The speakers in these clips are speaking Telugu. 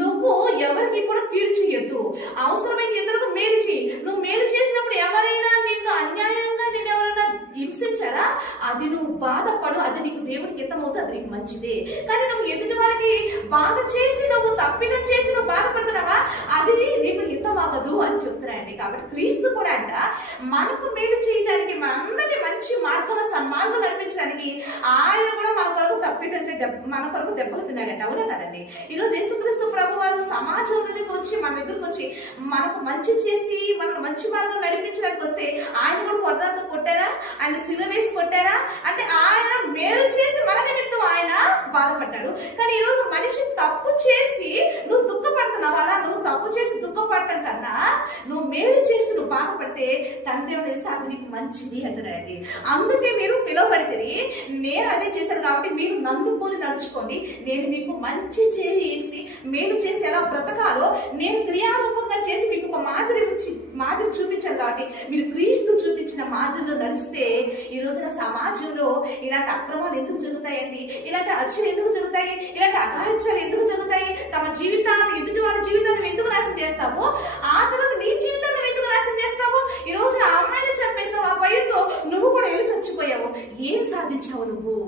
నువ్వు ఎవరికి కూడా కీడు చేయొద్దు, అవసరమైన ఇతరులకు మేలు చేయి. నువ్వు మేలు చేసినప్పుడు ఎవరైనా నిన్ను అన్యాయంగా నిన్ను ఎవరైనా హింసించారా, అది నువ్వు బాధపడు, అది నీకు దేవునికి హితమవుతుంది, అది నీకు మంచిదే. కానీ నువ్వు ఎదుటి వాళ్ళకి బాధ చేసి నువ్వు తప్పిదం చేసి నువ్వు బాధపడుతున్నావా, అది నీకు హితమవ్వదు అని చెప్తున్నాయండి. కాబట్టి క్రీస్తు కూడా అంట మనకు మేలు చేయడానికి, మనందరినీ మంచి మార్గంలో సన్మార్గం నడిపించడానికి ఆయన కూడా మన కొరకు తప్పిదంటే మన కొరకు దెబ్బలు తిన్నాడంట. అవునా కదండి? ఈరోజు యేసుక్రీస్తు ప్రభు వారు సమాజంలోకి వచ్చి మన దగ్గరకు వచ్చి మనకు మంచి చేసి మనకు మంచి మార్గం నడిపించడానికి వస్తే ఆయన కూడా కొరదాతో కొట్టారా, ఆయన శిలువ వేసి కొట్టారా అంటే ఆయన మేలు చేసి మన నిమిత్తం ఆయన బాధపడ్డాడు. కానీ ఈరోజు మనిషి తప్పు చేసి నువ్వు దుఃఖపడుతున్నావు, అలా నువ్వు తప్పు చేసి దుఃఖపడటం కన్నా నువ్వు మేలు చేసి నువ్వు బాధపడితే తండ్రి అనేసి అది నీకు మంచిది అంటున్నాడండి. అందుకే మీరు పిలువబడితే నేను అదే చేశాను కాబట్టి మీరు నన్ను పోలి నడుచుకోండి, నేను మీకు మంచి చేసి మేలు చేసి ఎలా బ్రతకాలో నేను క్రియారూపంగా చేసి మీకు ఒక మాదిరి చూపించాను. కాబట్టి మీరు క్రీస్తు చూపించిన మాదిరిలో నడిస్తే ఈ రోజున సమాజంలో ఇలాంటి అక్రమాలు ఎందుకు జరుగుతాయండి, ఇలాంటి హత్యలు ఎందుకు జరుగుతాయి, ఇలాంటి అఘాయిత్యాలు ఎందుకు జరుగుతాయి, తమ జీవితాన్ని ఎదుటి వాళ్ళ జీవితాన్ని ఎందుకు నాశనం చేస్తావు, ఆ తర్వాత నీ జీవితాన్ని ఎందుకు నాశనం చేస్తావు. ఈ రోజు ఆ అమ్మాయిని చంపేస్తావు, ఆ భయంతో నువ్వు కూడా వెళ్ళి చచ్చిపోయావు, ఏం సాధించావు నువ్వు?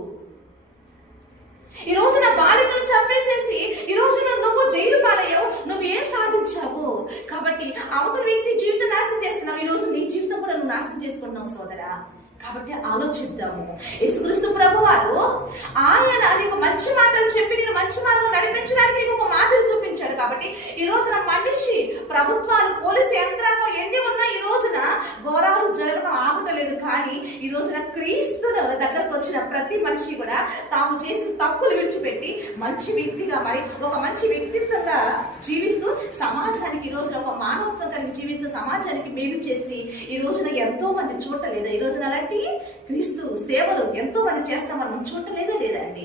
ఈ రోజున బాలికను చంపేసేసి ఈ రోజున నువ్వు జైలు పాలయ్యావు, నువ్వేం సాధించావు? కాబట్టి అవతల వ్యక్తి జీవితం నాశనం చేస్తున్నావు, ఈ రోజు నీ జీవితం కూడా నువ్వు నాశనం చేసుకున్నావు సోదరా. కాబట్టి ఆలోచిద్దాము. యేసుక్రీస్తు ప్రభువారు ఆయన నీకు మంచి మాటలు చెప్పి నేను మంచి మార్గం నడిపించడానికి నీకు ఒక మాదిరి చూపించాడు. కాబట్టి ఈ రోజున మనిషి, ప్రభుత్వాలు, పోలీసు యంత్రాంగం ఎన్ని ఉన్నా ఈ రోజున ఘోరాలు జరగడం ఆగటలేదు. కానీ ఈ రోజున క్రీస్తును దగ్గరకు వచ్చిన ప్రతి మనిషి కూడా తాము చేసిన తప్పులు విడిచిపెట్టి మంచి వ్యక్తిగా మరి ఒక మంచి వ్యక్తిత్వంగా జీవిస్తూ సమాజానికి ఈ రోజున ఒక మానవత్వం కలిగి జీవిస్తూ సమాజానికి మేలు చేసి ఈ రోజున ఎంతో మంది చూడలేదా? ఈ రోజున అలాంటి క్రీస్తు సేవలు ఎంతో మంది చేస్తాం, మనం చూడలేదా లేదా అండి?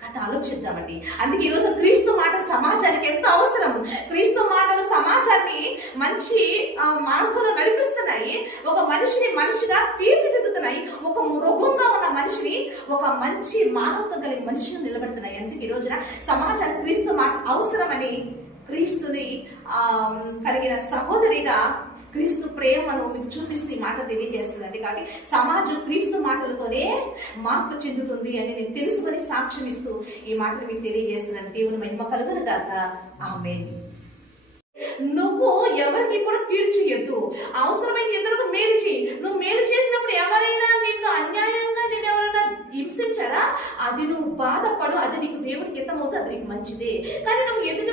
కాబట్టి ఆలోచిద్దామండి. అందుకే ఈరోజు క్రీస్తు మాటలు సమాజానికి ఎంతో అవసరం. క్రీస్తు మాటలు సమాజాన్ని మంచి మార్గంలో నడిపిస్తున్నాయి, ఒక మనిషిని మనిషిగా తీర్చిదిద్దుతున్నాయి, ఒక మృగంగా ఉన్న మనిషిని ఒక మంచి మానవత్వం కలిగిన మనిషిని నిలబెడుతున్నాయి. అందుకే ఈ రోజున సమాజానికి క్రీస్తు మాట అవసరమని క్రీస్తుని కలిగిన సహోదరిగా క్రీస్తు ప్రేమను మీకు చూపిస్తూ ఈ మాట తెలియజేస్తుందండి. కాబట్టి సమాజం క్రీస్తు మాటలతోనే మార్పు చెందుతుంది అని నేను తెలుసుకొని సాక్ష్యం ఇస్తూ ఈ మాటలు మీకు తెలియజేస్తున్నాను. దేవుని మహిమ కలుగును గాక. ఆమేన్. నువ్వు ఎవరికి కూడా కీడు చేయొద్దు, అవసరమైన ఇతరులకు మేలు చేయి. నువ్వు మేలు చేసినప్పుడు ఎవరైనా నిన్ను అన్యాయంగా నిన్ను ఎవరైనా హింసించారా, అది నువ్వు బాధపడు, అది నీకు దేవునికి హితమవుతుంది, అది నీకు మంచిదే. కానీ నువ్వు ఎదుటి